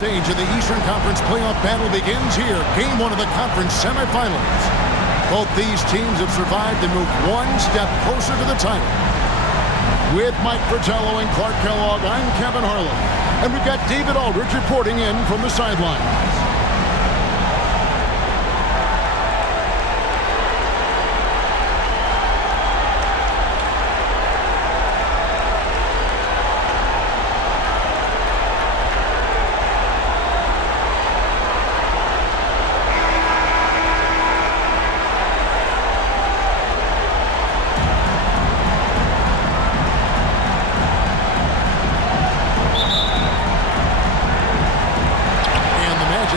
Stage of the Eastern Conference playoff battle begins here. Game 1 of the conference semifinals. Both these teams have survived and moved one step closer to the title. With Mike Fratello and Clark Kellogg, I'm Kevin Harlan. And we've got David Aldridge reporting in from the sidelines.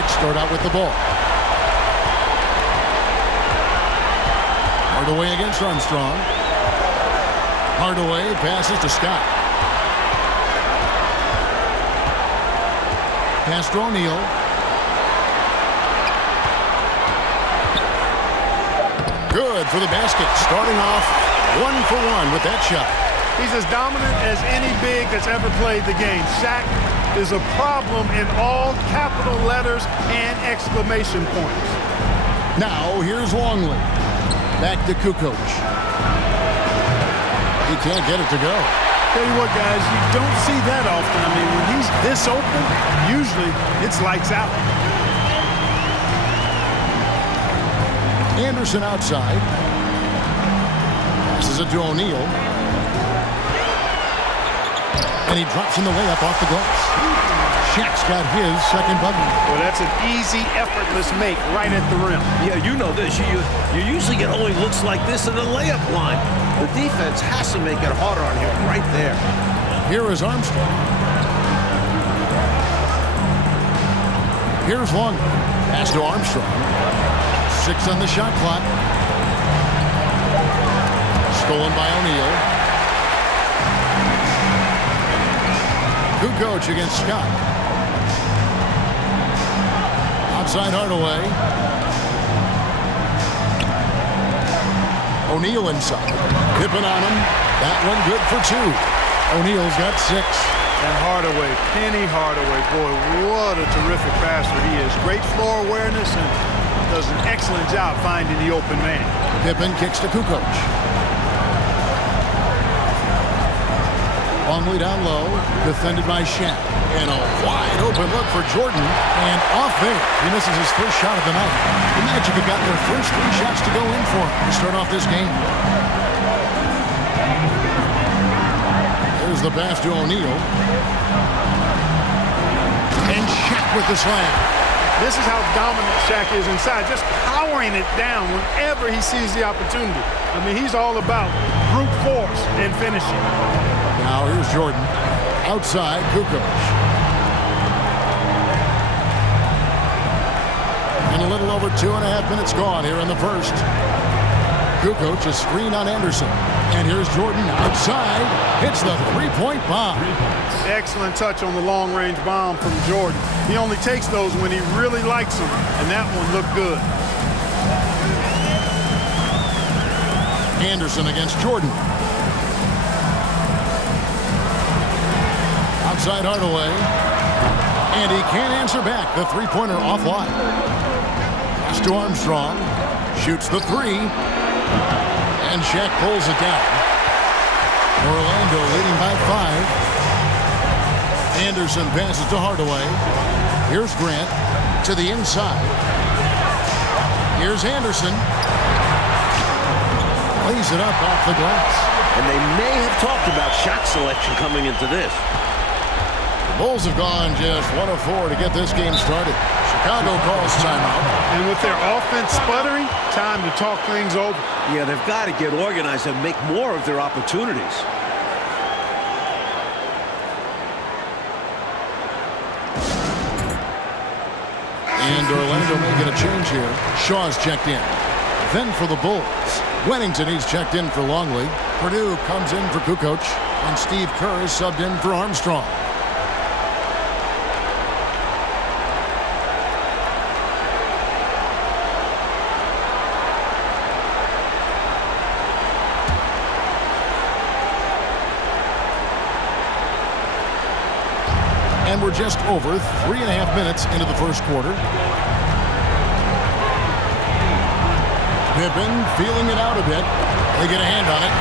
Start out with the ball. Hardaway against Armstrong. Hardaway passes to Scott. Pass to O'Neal. Good for the basket. Starting off 1-for-1 with that shot. He's as dominant as any big that's ever played the game. Shaq is a problem in all capital letters and exclamation points. Now here's Longley. Back to Kukoč. He can't get it to go. Tell you what, guys, you don't see that often. I mean, when he's this open, usually it's lights out. Anderson outside. Passes it to O'Neal. And he drops in the layup off the glass. Shaq's got his second bucket. Well, that's an easy, effortless make right at the rim. Yeah, you know this. You usually get only looks like this in the layup line. The defense has to make it harder on him right there. Here is Armstrong. Here's Longley. Pass to Armstrong. 6 on the shot clock. Stolen by O'Neal. Kukoč against Scott. Outside Hardaway. O'Neal inside. Pippen on him. That one good for 2. O'Neal's got 6. And Hardaway, Penny Hardaway, boy, what a terrific passer he is. Great floor awareness and does an excellent job finding the open man. Pippen kicks to Kukoč. Longley down low, defended by Shaq. And a wide open look for Jordan. And off there, he misses his first shot of the night. The Magic have gotten their first 3 shots to go in for him to start off this game. There's the pass to O'Neal. And Shaq with the slam. This is how dominant Shaq is inside, just powering it down whenever he sees the opportunity. I mean, he's all about brute force and finishing. Now here's Jordan. Outside, Kukoč. And a little over 2.5 minutes gone here in the first. Kukoč, a screen on Anderson. And here's Jordan outside. Hits the three-point bomb. Excellent touch on the long-range bomb from Jordan. He only takes those when he really likes them, and that one looked good. Anderson against Jordan. Outside Hardaway. And he can't answer back. The three-pointer offline. Pass to Armstrong. Shoots the 3. And Shaq pulls it down. Orlando leading by 5. Anderson passes to Hardaway. Here's Grant to the inside. Here's Anderson. Lays it up off the glass. And they may have talked about Shaq's selection coming into this. Bulls have gone just 1 of 4 to get this game started. Chicago calls timeout. And with their offense sputtering, time to talk things over. Yeah, they've got to get organized and make more of their opportunities. And Orlando making a change here. Shaw's checked in. Then for the Bulls, Wennington, he's checked in for Longley. Purdue comes in for Kukoč. And Steve Kerr is subbed in for Armstrong. we're just over 3.5 minutes into the first quarter. Pippen feeling it out a bit. They get a hand on it.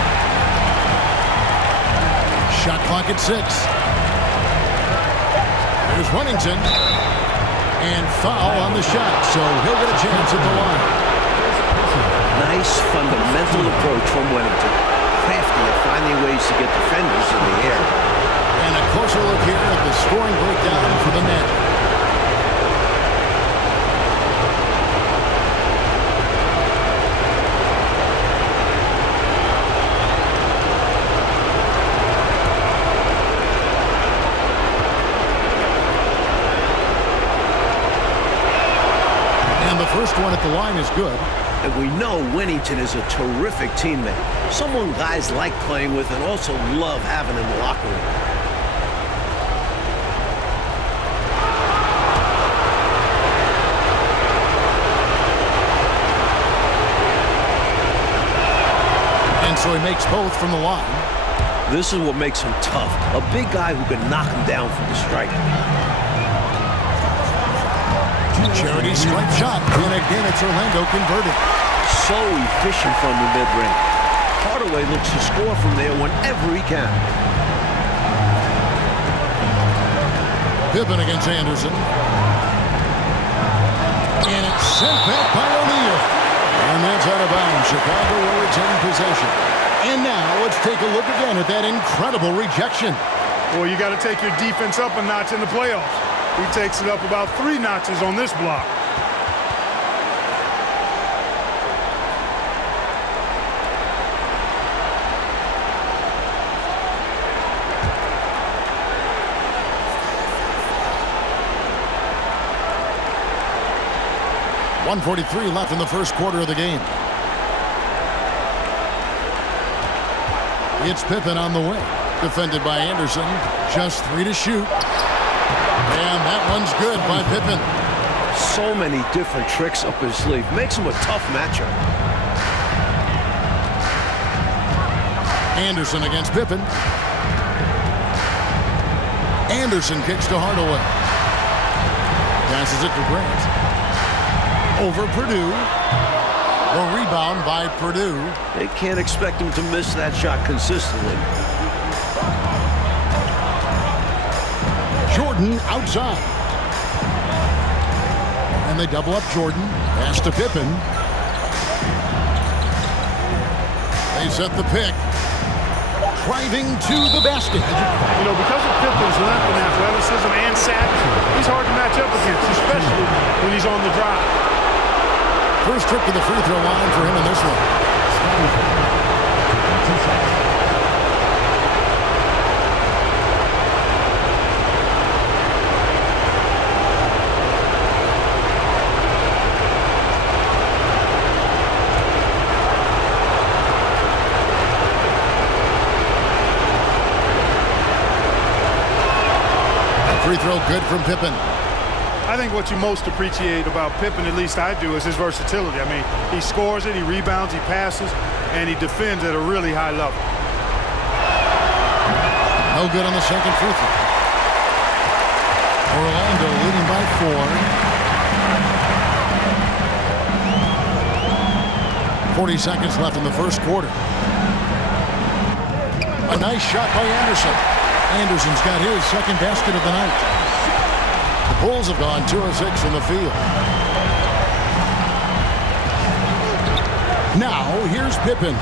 Shot clock at 6. There's Huntington. And foul on the shot, so he'll get a chance at the line. Nice fundamental approach from Wennington. Crafty at finding ways to get defenders in the air. And a closer look here at the scoring breakdown for the Magic. And the first one at the line is good. And we know Wennington is a terrific teammate. Someone guys like playing with and also love having in the locker room. And so he makes both from the line. This is what makes him tough. A big guy who can knock him down from the strike. Charity stripe shot. And again, it's Orlando converted. So efficient from the mid-range. Hardaway looks to score from there whenever he can. Pippen against Anderson. And it's sent back by O'Neal. And that's out of bounds. Chicago will retain possession. And now let's take a look again at that incredible rejection. Well, you got to take your defense up a notch in the playoffs. He takes it up about 3 notches on this block. .143 left in the first quarter of the game. It's Pippen on the wing. Defended by Anderson. Just 3 to shoot. And that one's good by Pippen. So many different tricks up his sleeve. Makes him a tough matchup. Anderson against Pippen. Anderson kicks to Hardaway. Passes it to Grant. Over Purdue. The rebound by Purdue. They can't expect him to miss that shot consistently. Jordan outside. And they double up Jordan. Pass to Pippen. They set the pick. Driving to the basket. You know, because of Pippen's length and athleticism and savvy, he's hard to match up against, especially when he's on the drive. First trip to the free throw line for him in this one. Free throw good from Pippen. I think what you most appreciate about Pippen, at least I do, is his versatility. I mean, he scores it, he rebounds, he passes, and he defends at a really high level. No good on the second free throw. Orlando leading by 4. 40 seconds left in the first quarter. A nice shot by Anderson. Anderson's got his second basket of the night. The Bulls have gone 2 of 6 from the field. Now, here's Pippen.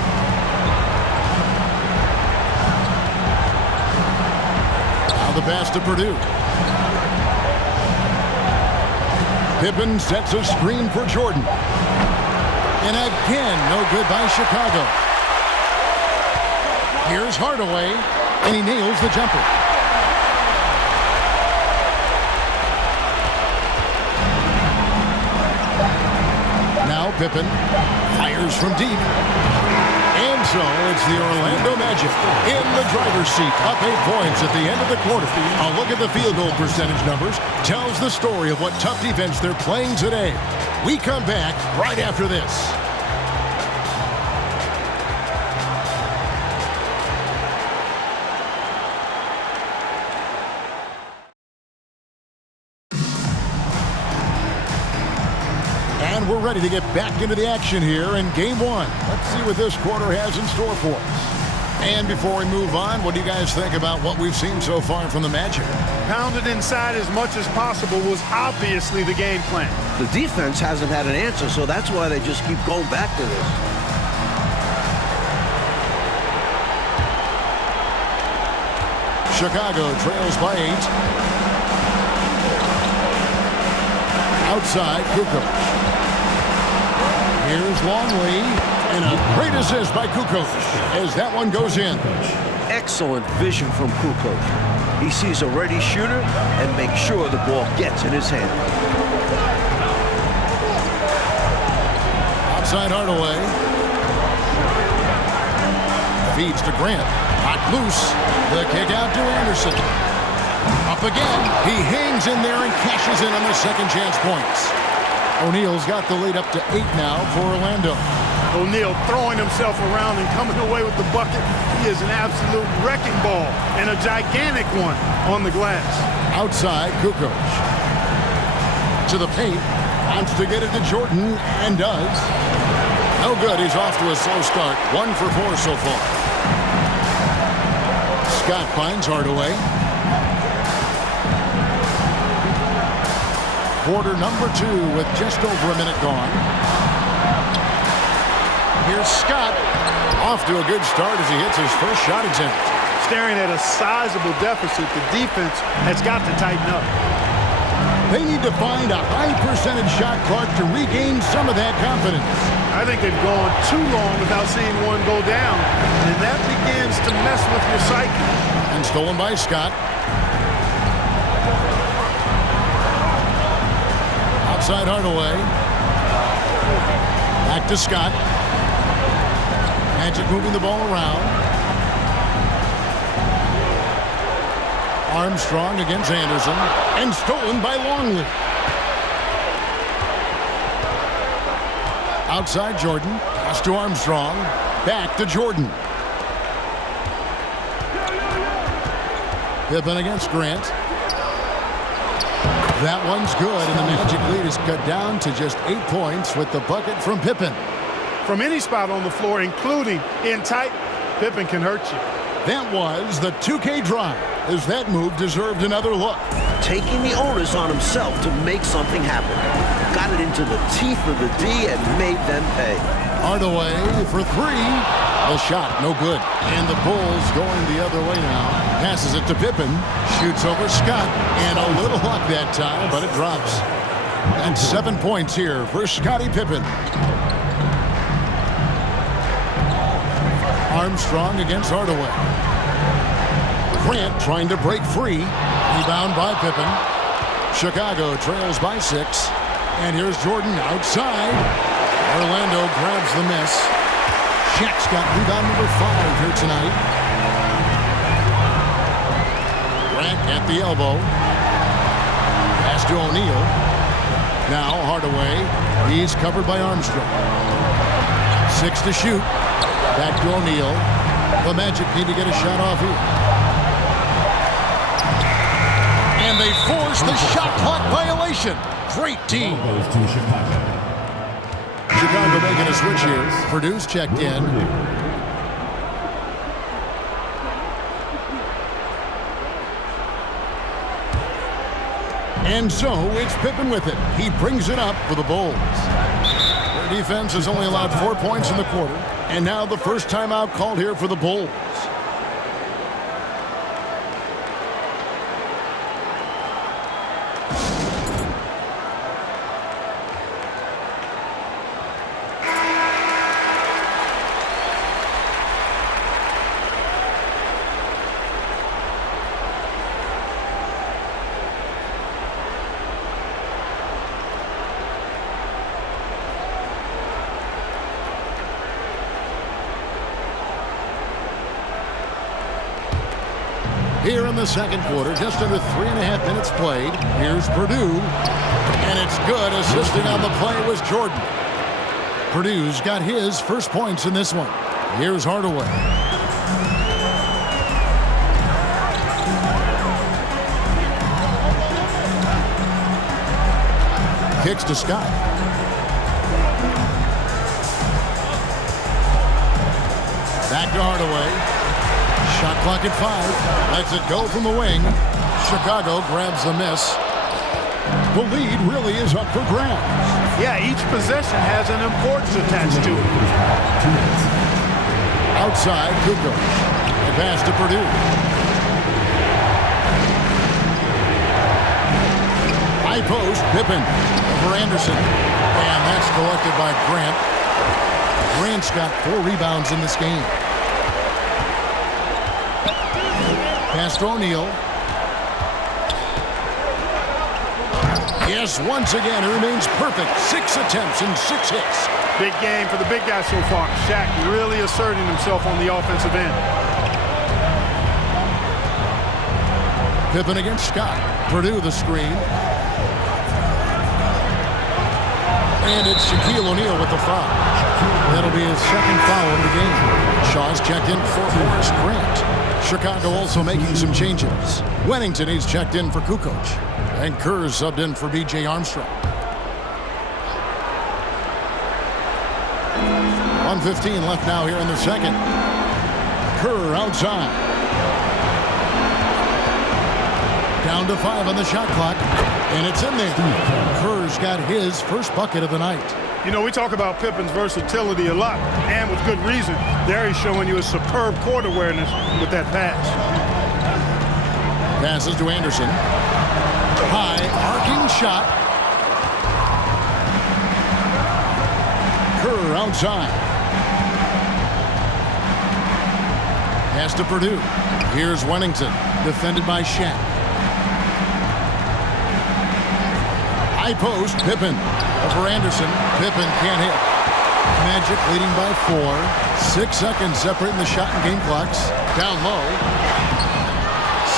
Now the pass to Purdue. Pippen sets a screen for Jordan. And again, no good by Chicago. Here's Hardaway. And he nails the jumper. Now Pippen fires from deep. And so it's the Orlando Magic in the driver's seat, up 8 points at the end of the quarter. A look at the field goal percentage numbers tells the story of what tough defense they're playing today. We come back right after this. And we're ready to get back into the action here in game one. Let's see what this quarter has in store for us. And before we move on, what do you guys think about what we've seen so far from the Magic? Pounded inside as much as possible was obviously the game plan. The defense hasn't had an answer, so that's why they just keep going back to this. Chicago trails by 8. Outside, Kukoč. Here's Longley. And a great assist by Kukoč as that one goes in. Excellent vision from Kukoč. He sees a ready shooter and makes sure the ball gets in his hand. Outside Hardaway. Feeds to Grant. Hot loose. The kick out to Anderson. Up again. He hangs in there and cashes in on the second chance points. O'Neal's got the lead up to 8 now for Orlando. O'Neal throwing himself around and coming away with the bucket. He is an absolute wrecking ball and a gigantic one on the glass. Outside, Kukoč. To the paint. Wants to get it to Jordan and does. No good. He's off to a slow start. 1 for 4 so far. Scott finds Hardaway. Quarter number 2 with just over a minute gone. Here's Scott. Off to a good start as he hits his first shot attempt. Staring at a sizable deficit, the defense has got to tighten up. They need to find a high percentage shot clock to regain some of that confidence. I think they've gone too long without seeing one go down, and that begins to mess with your psyche. And stolen by Scott. Outside Hardaway. Back to Scott. Magic moving the ball around. Armstrong against Anderson. And stolen by Longley. Outside Jordan. Pass to Armstrong. Back to Jordan. Pippen against Grant. That one's good, and the Magic lead is cut down to just 8 points with the bucket from Pippen. From any spot on the floor, including in tight, Pippen can hurt you. That was the 2K drive, as that move deserved another look. Taking the onus on himself to make something happen. Got it into the teeth of the D and made them pay. Hardaway for 3. The shot, no good. And the Bulls going the other way now. Passes it to Pippen. Shoots over Scott. And a little luck that time, but it drops. And 7 points here for Scottie Pippen. Armstrong against Hardaway. Grant trying to break free. Rebound by Pippen. Chicago trails by 6. And here's Jordan outside. Orlando grabs the miss. Shaq's got rebound number 5 here tonight. Grant at the elbow. Pass to O'Neal. Now Hardaway. He's covered by Armstrong. 6 to shoot. Back to O'Neal. The Magic need to get a shot off here. And they force the shot clock violation. Great team. Chicago making a switch here. Purdue's checked in. And so it's Pippen with it. He brings it up for the Bulls. Their defense has only allowed 4 points in the quarter. And now the first timeout called here for the Bulls. Here in the second quarter, just under 3.5 minutes played. Here's Purdue, and it's good. Assisting on the play was Jordan. Purdue's got his first points in this one. Here's Hardaway. Kicks to Scott. Back to Hardaway. Shot clock at 5. Lets it go from the wing. Chicago grabs the miss. The lead really is up for grabs. Yeah, each possession has an importance attached to it. Outside, Kukoč. A pass to Purdue. High post, Pippen over Anderson. And that's collected by Grant. Grant's got 4 rebounds in this game. Pass to O'Neal. Yes, once again, it remains perfect. 6 attempts and 6 hits. Big game for the big guy so far. Shaq really asserting himself on the offensive end. Pippen against Scott. Purdue the screen. And it's Shaquille O'Neal with the foul. That'll be his second foul of the game. Shaw's checked in for Horace Grant. Chicago also making some changes. Wennington is checked in for Kukoč. And Kerr's subbed in for B.J. Armstrong. 1:15 left now here in the second. Kerr outside. Down to 5 on the shot clock. And it's in there. Kerr's got his first bucket of the night. You know, we talk about Pippen's versatility a lot, and with good reason. There he's showing you a superb court awareness with that pass. Passes to Anderson. High, arcing shot. Kerr outside. Pass to Purdue. Here's Wennington, defended by Shaq. High post, Pippen over Anderson. Pippen can't hit. Magic leading by 4. 6 seconds separating the shot and game clocks. Down low.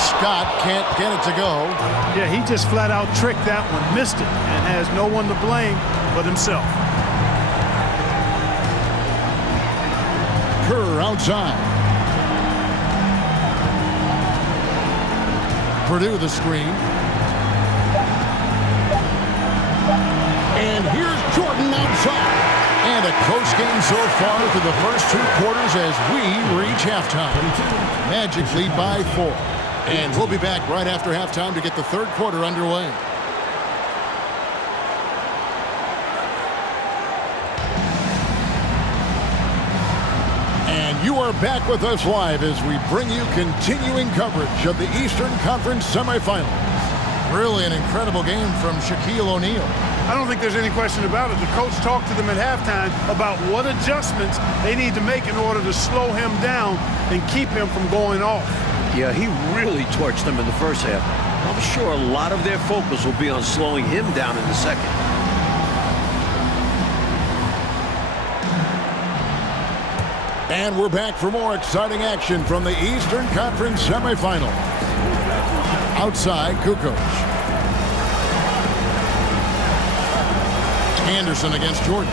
Scott can't get it to go. Yeah, he just flat out tricked that one, missed it, and has no one to blame but himself. Kerr outside. Purdue the screen. And here's Jordan outside. And a close game so far through the first 2 quarters as we reach halftime. Magic lead by 4. And we'll be back right after halftime to get the third quarter underway. And you are back with us live as we bring you continuing coverage of the Eastern Conference Semifinals. Really an incredible game from Shaquille O'Neal. I don't think there's any question about it. The coach talked to them at halftime about what adjustments they need to make in order to slow him down and keep him from going off. Yeah, he really torched them in the first half. I'm sure a lot of their focus will be on slowing him down in the second. And we're back for more exciting action from the Eastern Conference Semifinal. Outside, Kukoč. Anderson against Jordan.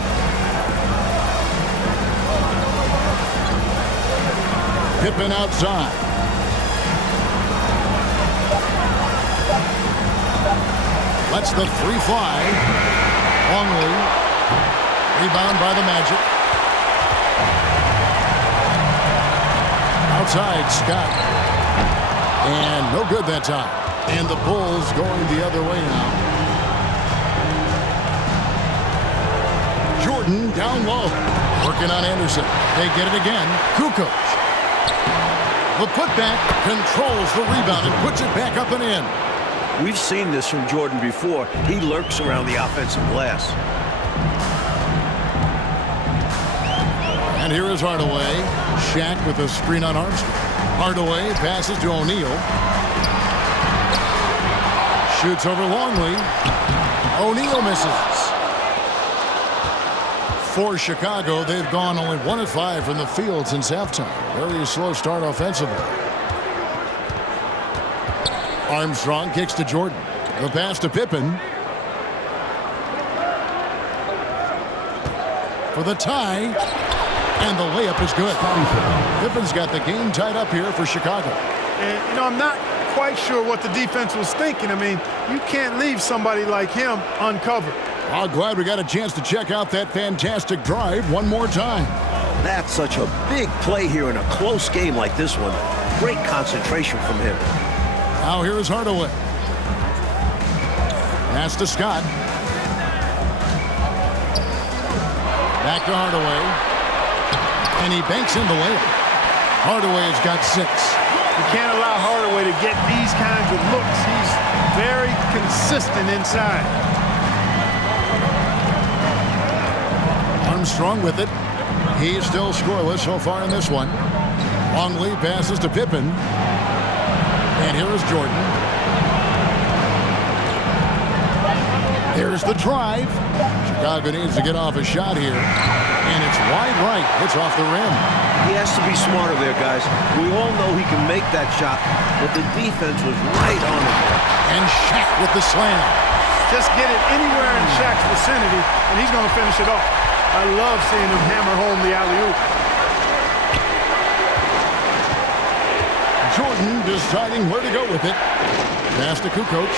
Pippen outside. Lets the 3 fly. Longley. Rebound by the Magic. Outside, Scott. And no good that time. And the Bulls going the other way now. Jordan down low. Working on Anderson. They get it again. Kukoč. The putback controls the rebound and puts it back up and in. We've seen this from Jordan before. He lurks around the offensive glass. And here is Hardaway. Shaq with a screen on Armstrong. Hardaway passes to O'Neal. Shoots over Longley. O'Neal misses. For Chicago, they've gone only 1 of 5 from the field since halftime. Very slow start offensively. Armstrong kicks to Jordan. The pass to Pippen. For the tie. And the layup is good. Pippen's got the game tied up here for Chicago. And, you know, I'm not quite sure what the defense was thinking. I mean, you can't leave somebody like him uncovered. I'm glad we got a chance to check out that fantastic drive one more time. That's such a big play here in a close game like this one. Great concentration from him. Now here is Hardaway. Pass to Scott. Back to Hardaway. And he banks in the layup. Hardaway has got 6. You can't allow Hardaway to get these kinds of looks. He's very consistent inside. Armstrong with it. He's still scoreless so far in this one. Longley passes to Pippen. And here is Jordan. Here's the drive. Chicago needs to get off a shot here. And it's wide right. It's off the rim. He has to be smarter there, guys. We all know he can make that shot, but the defense was right on him. And Shaq with the slam. Just get it anywhere in Shaq's vicinity, and he's going to finish it off. I love seeing him hammer home the alley-oop. Jordan deciding where to go with it. Pass to Kukoč.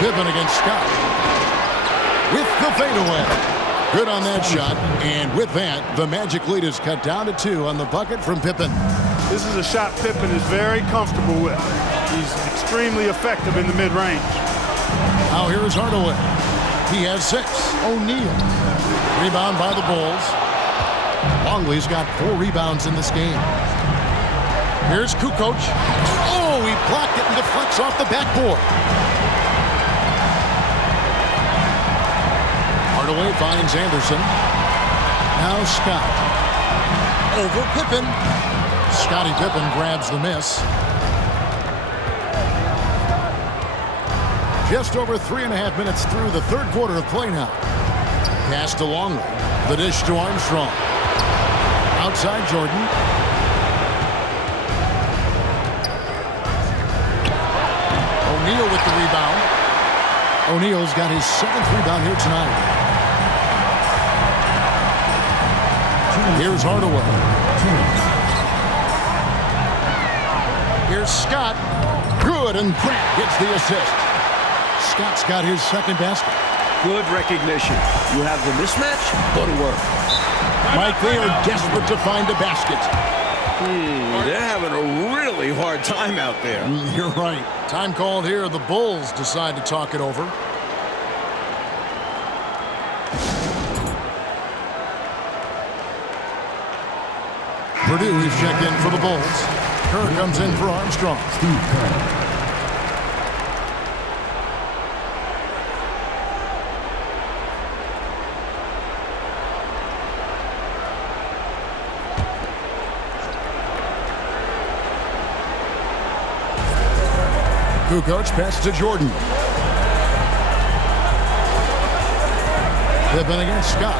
Pippen against Scott. With the fadeaway. Good on that shot. And with that, the Magic lead is cut down to 2 on the bucket from Pippen. This is a shot Pippen is very comfortable with. He's extremely effective in the mid-range. Now here is Hardaway. He has 6. O'Neal. Rebound by the Bulls. Longley's got 4 rebounds in this game. Here's Kukoč. Oh, he blocked it and deflects off the backboard. Hardaway finds Anderson. Now Scott. Over Pippen. Scottie Pippen grabs the miss. Just over 3.5 minutes through the third quarter of play now. Pass to Longley. The dish to Armstrong. Outside Jordan. O'Neal with the rebound. O'Neal's got his 7th rebound here tonight. Here's Hardaway. Here's Scott. Good, and Grant gets the assist. Scott's got his 2nd basket. Good recognition. You have the mismatch, go to work. Mike, they are desperate to find a basket. They're having a really hard time out there. You're right. Time called here. The Bulls decide to talk it over. Purdue is checked in for the Bulls. Kerr comes in for Armstrong. Kukoč pass to Jordan. Pippen against Scott.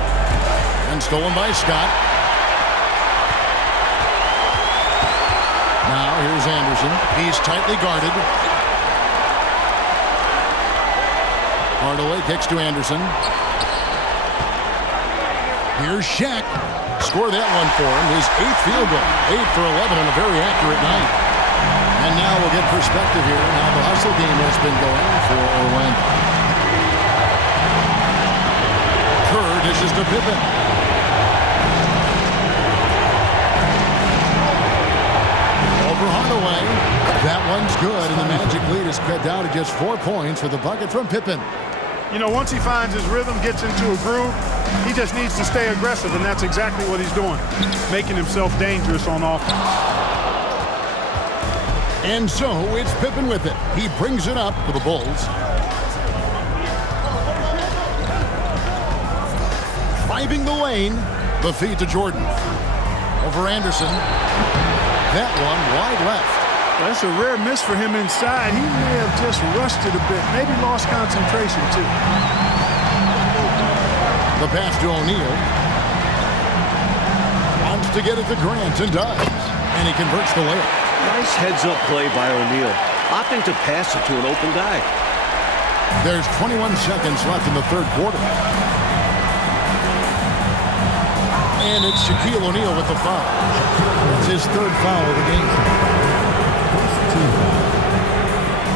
And stolen by Scott. Now here's Anderson. He's tightly guarded. Hardaway kicks to Anderson. Here's Shaq. Score that one for him. His 8th field goal. 8 for 11 on a very accurate night. And now we'll get perspective here on how the hustle game has been going for Orlando. Kerr dishes to Pippen. Over Hardaway. That one's good, and the Magic lead is cut down to just 4 points with a bucket from Pippen. You know, once he finds his rhythm, gets into a groove, he just needs to stay aggressive, and that's exactly what he's doing, making himself dangerous on offense. And so it's Pippen with it. He brings it up for the Bulls. Driving the lane. The feed to Jordan. Over Anderson. That one wide left. That's a rare miss for him inside. He may have just rushed it a bit. Maybe lost concentration, too. The pass to O'Neal. Wants to get it to Grant and does. And he converts the layup. Nice heads-up play by O'Neal, opting to pass it to an open guy. There's 21 seconds left in the third quarter. And it's Shaquille O'Neal with the foul. It's his 3rd foul of the game. First team.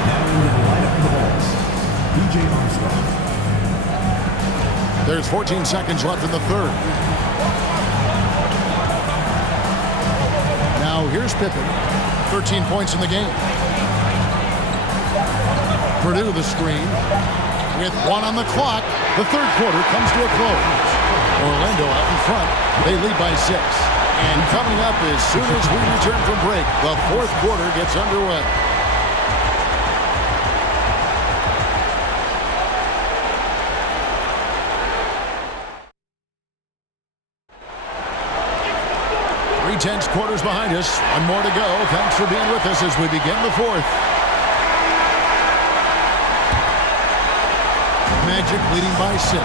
Now in the lineup for the Bulls, DJ Armstrong. There's 14 seconds left in the third. Now here's Pippen. 13 points in the game. Purdue the screen. With 1 on the clock, the third quarter comes to a close. Orlando out in front. They lead by 6. And coming up as soon as we return from break, the fourth quarter gets underway. Tense quarters behind us. One more to go. Thanks for being with us as we begin the fourth. Magic leading by 6.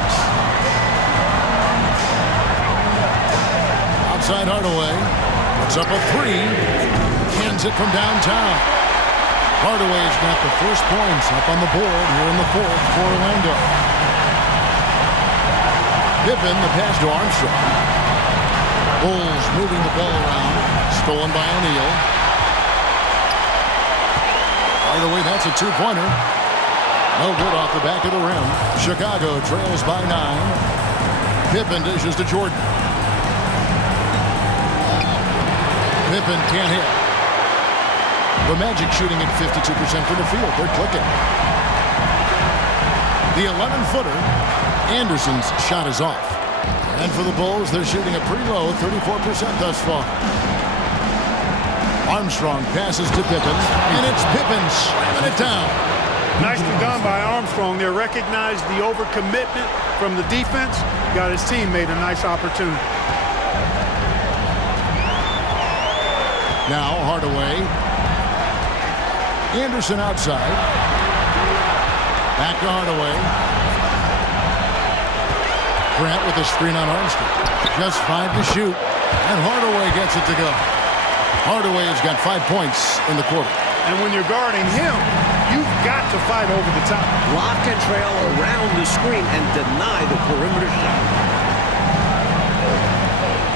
Outside Hardaway. Puts up a 3. Hands it from downtown. Hardaway's got the first points up on the board here in the fourth for Orlando. Pippen, the pass to Armstrong. Bulls moving the ball around. Stolen by O'Neal. Hardaway, that's a 2-pointer. No good off the back of the rim. Chicago trails by 9. Pippen dishes to Jordan. Pippen can't hit. The Magic shooting at 52% from the field. They're clicking. The 11-footer. Anderson's shot is off. And for the Bulls, they're shooting a pretty low 34% thus far. Armstrong passes to Pippen, and it's Pippen slamming it down. Nicely done by Armstrong there. Recognized the overcommitment from the defense. Got his teammate a nice opportunity. Now Hardaway. Anderson outside. Back to Hardaway. Grant with a screen on Armstrong. Just 5 to shoot. And Hardaway gets it to go. Hardaway has got 5 points in the quarter. And when you're guarding him, you've got to fight over the top. Lock and trail around the screen and deny the perimeter shot.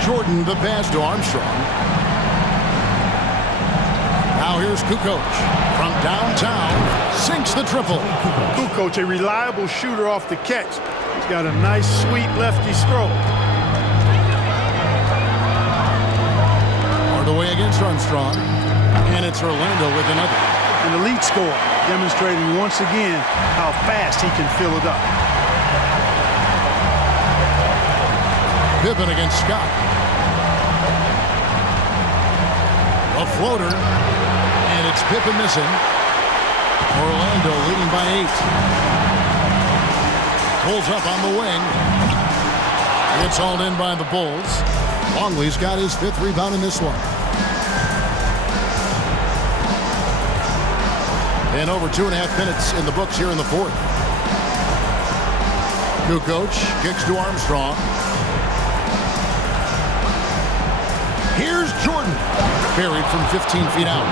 Jordan the pass to Armstrong. Now here's Kukoč. From downtown, sinks the triple. Kukoč, a reliable shooter off the catch. He's got a nice, sweet lefty stroke. Hardaway against Armstrong. And it's Orlando with another. An elite score, demonstrating once again how fast he can fill it up. Pippen against Scott. A floater. And it's Pippen missing. Orlando leading by 8. Pulls up on the wing. It's hauled in by the Bulls. Longley's got his 5th rebound in this one. And over 2.5 minutes in the books here in the fourth. Kukoč kicks to Armstrong. Here's Jordan. Buried from 15 feet out.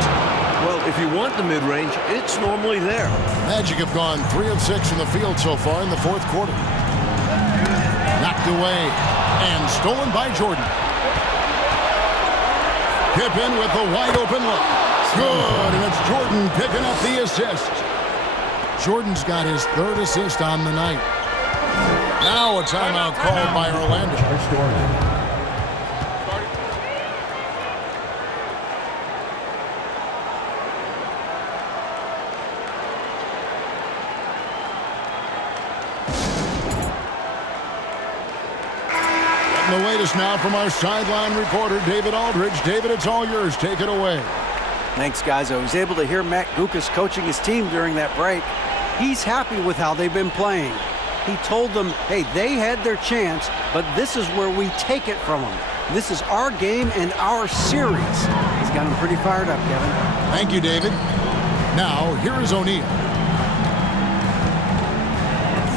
Well, if you want the mid-range, it's normally there. Magic have gone 3 of 6 from the field so far in the fourth quarter. Knocked away and stolen by Jordan. Pippen with a wide-open look. Good, and it's Jordan picking up the assist. Jordan's got his 3rd assist on the night. Now a timeout called by Orlando. The latest now from our sideline reporter, David Aldridge. David, it's all yours. Take it away. Thanks, guys. I was able to hear Matt Kukoč coaching his team during that break. He's happy with how they've been playing. He told them, hey, they had their chance, but this is where we take it from them. This is our game and our series. He's got him pretty fired up, Kevin. Thank you, David. Now, here is O'Neal.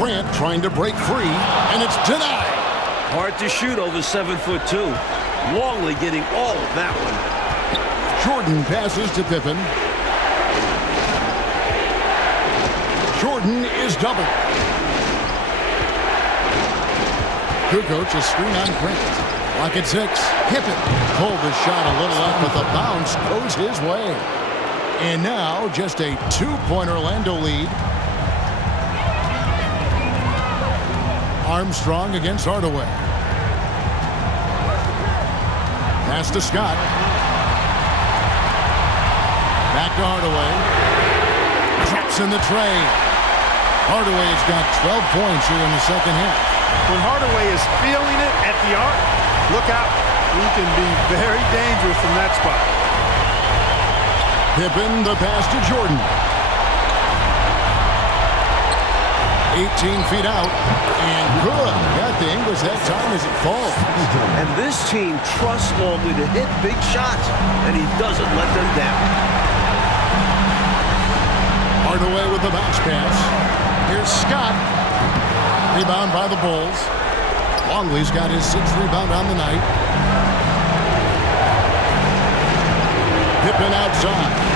Grant trying to break free, and it's denied. Hard to shoot over 7'2". Longley getting all of that one. Jordan passes to Pippen. Jordan is doubled. Kukoč a screen on Grant. Lock at 6. Pippen pulled the shot a little up, but the bounce goes his way. And now just a 2-point Orlando lead. Armstrong against Hardaway. Pass to Scott. Back to Hardaway. Traps in the tray. Hardaway's got 12 points here in the second half. When Hardaway is feeling it at the arc, look out. He can be very dangerous from that spot. Pippen, the pass to Jordan. 18 feet out, and good. Got the English that time as it falls. And this team trusts Longley to hit big shots, and he doesn't let them down. Hardaway with the bounce pass. Here's Scott. Rebound by the Bulls. Longley's got his 6th rebound on the night. Pippen outside.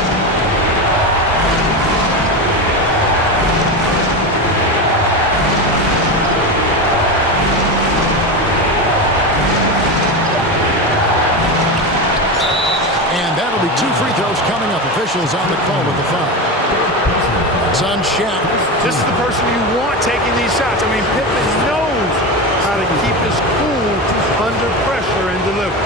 That'll be 2 free throws coming up. Officials on the call with the foul. It's on Shaq. This is the person you want taking these shots. I mean, Pippen knows how to keep his cool under pressure and deliver.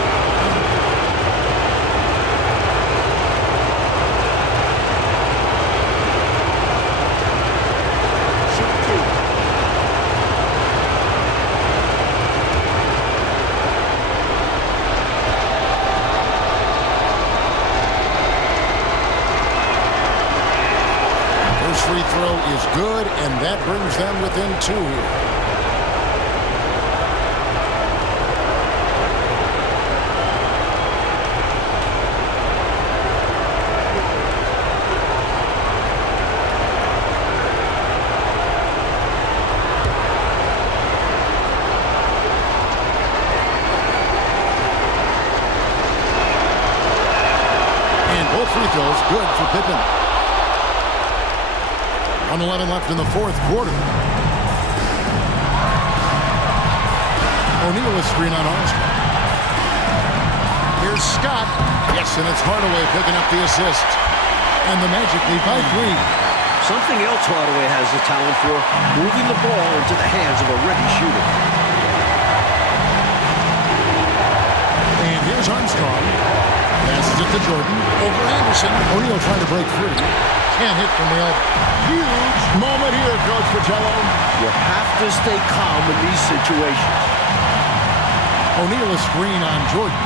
Free throw is good, and that brings them within 2 here. And both free throws good for Pippen. 1:11 left in the 4th quarter. O'Neal with screen on Armstrong. Here's Scott. Yes, and it's Hardaway picking up the assist. And the Magic lead by 3. Something else Hardaway has the talent for, moving the ball into the hands of a ready shooter. And here's Armstrong. Passes it to Jordan. Over Anderson. O'Neal trying to break free. Can't hit from the elbow. Huge moment here, Coach Pacello. You have to stay calm in these situations. O'Neal a screen on Jordan.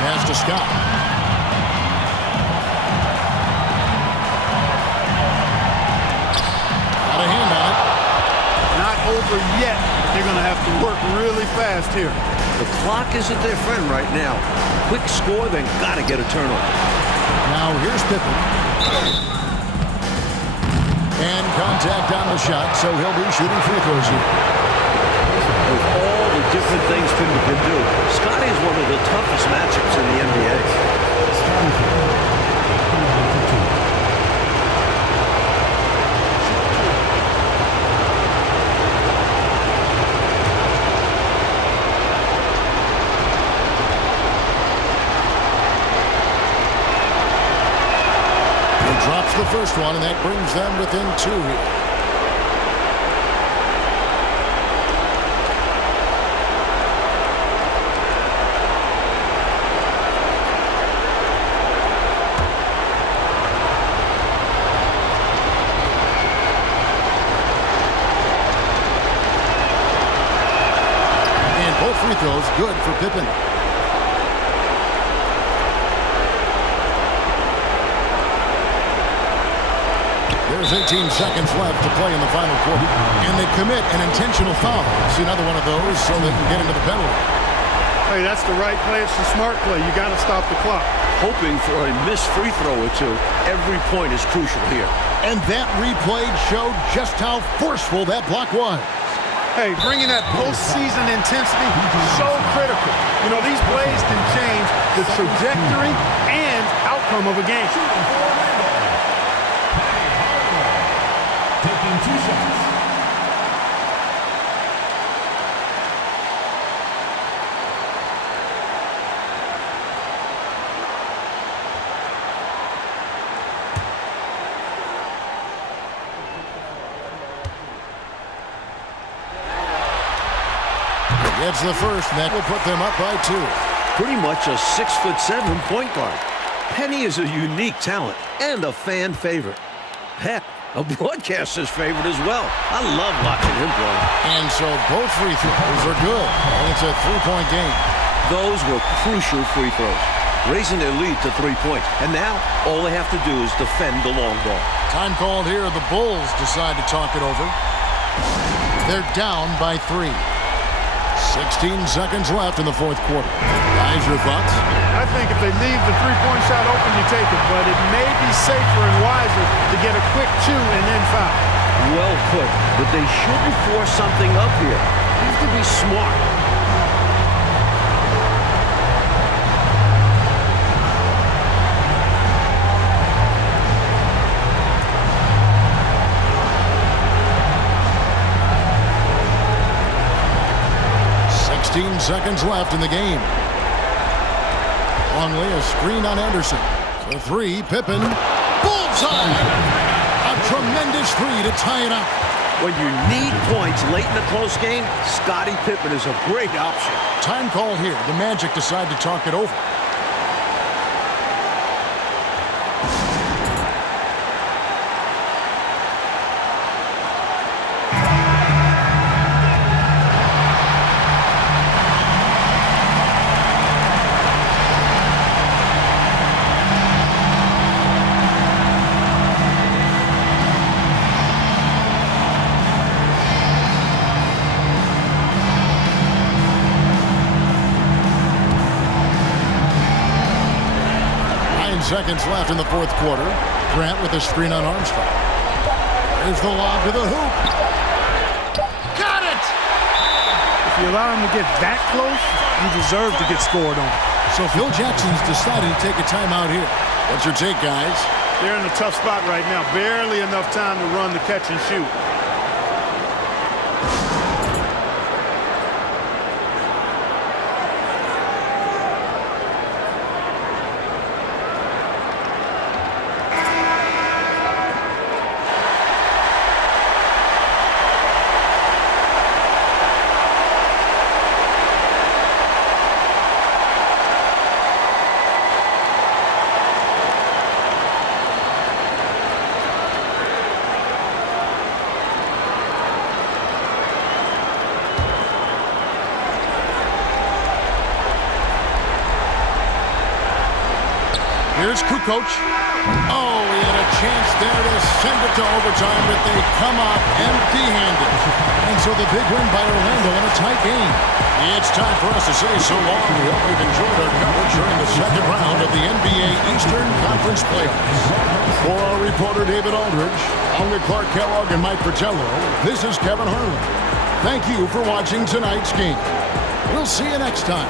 Pass to Scott. Got a hand on it. Not over yet. They're going to have to work really fast here. The clock isn't their friend right now. Quick score, then got to get a turnover. Now here's Pippen. And contact on the shot, so he'll be shooting free throws here. With all the different things Pippen can do, Scottie is one of the toughest matchups in the NBA. Drops the first one, and that brings them within 2 here. And both free throws good for Pippen. There's 18 seconds left to play in the final quarter. And they commit an intentional foul. See another one of those so they can get into the penalty. Hey, that's the right play. It's the smart play. You got to stop the clock. Hoping for a missed free throw or two. Every point is crucial here. And that replay showed just how forceful that block was. Hey, bringing that postseason intensity, so critical. You know, these plays can change the trajectory and outcome of a game. Taking 2 shots. Gets the first, and that will put them up by 2. Pretty much a 6'7" point guard. Penny is a unique talent and a fan favorite. Heck, a broadcaster's favorite as well. I love watching him play. And so both free throws are good. And it's a 3-point game. Those were crucial free throws, raising their lead to 3 points. And now all they have to do is defend the long ball. Time called here. The Bulls decide to talk it over. They're down by 3. 16 seconds left in the fourth quarter. Guys, your thoughts? I think if they leave the three-point shot open, you take it. But it may be safer and wiser to get a quick 2 and then foul. Well put, but they shouldn't force something up here. They have to be smart. Seconds left in the game. Longley, a screen on Anderson. For 3, Pippen. Bullseye! A tremendous 3 to tie it up. When you need points late in a close game, Scottie Pippen is a great option. Time called here. The Magic decide to talk it over. Seconds left in the fourth quarter. Grant with a screen on Armstrong. There's the lob to the hoop. Got it! If you allow him to get that close, you deserve to get scored on. So Phil Jackson's decided to take a timeout here. What's your take, guys? They're in a tough spot right now. Barely enough time to run the catch and shoot. Here's Kukoč. Oh, he had a chance there to send it to overtime, but they come up empty-handed. And so the big win by Orlando in a tight game. It's time for us to say so long. We hope you've enjoyed our coverage during the second round of the NBA Eastern Conference Playoffs. For our reporter David Aldridge, along with Clark Kellogg and Mike Fratello, this is Kevin Harlan. Thank you for watching tonight's game. We'll see you next time.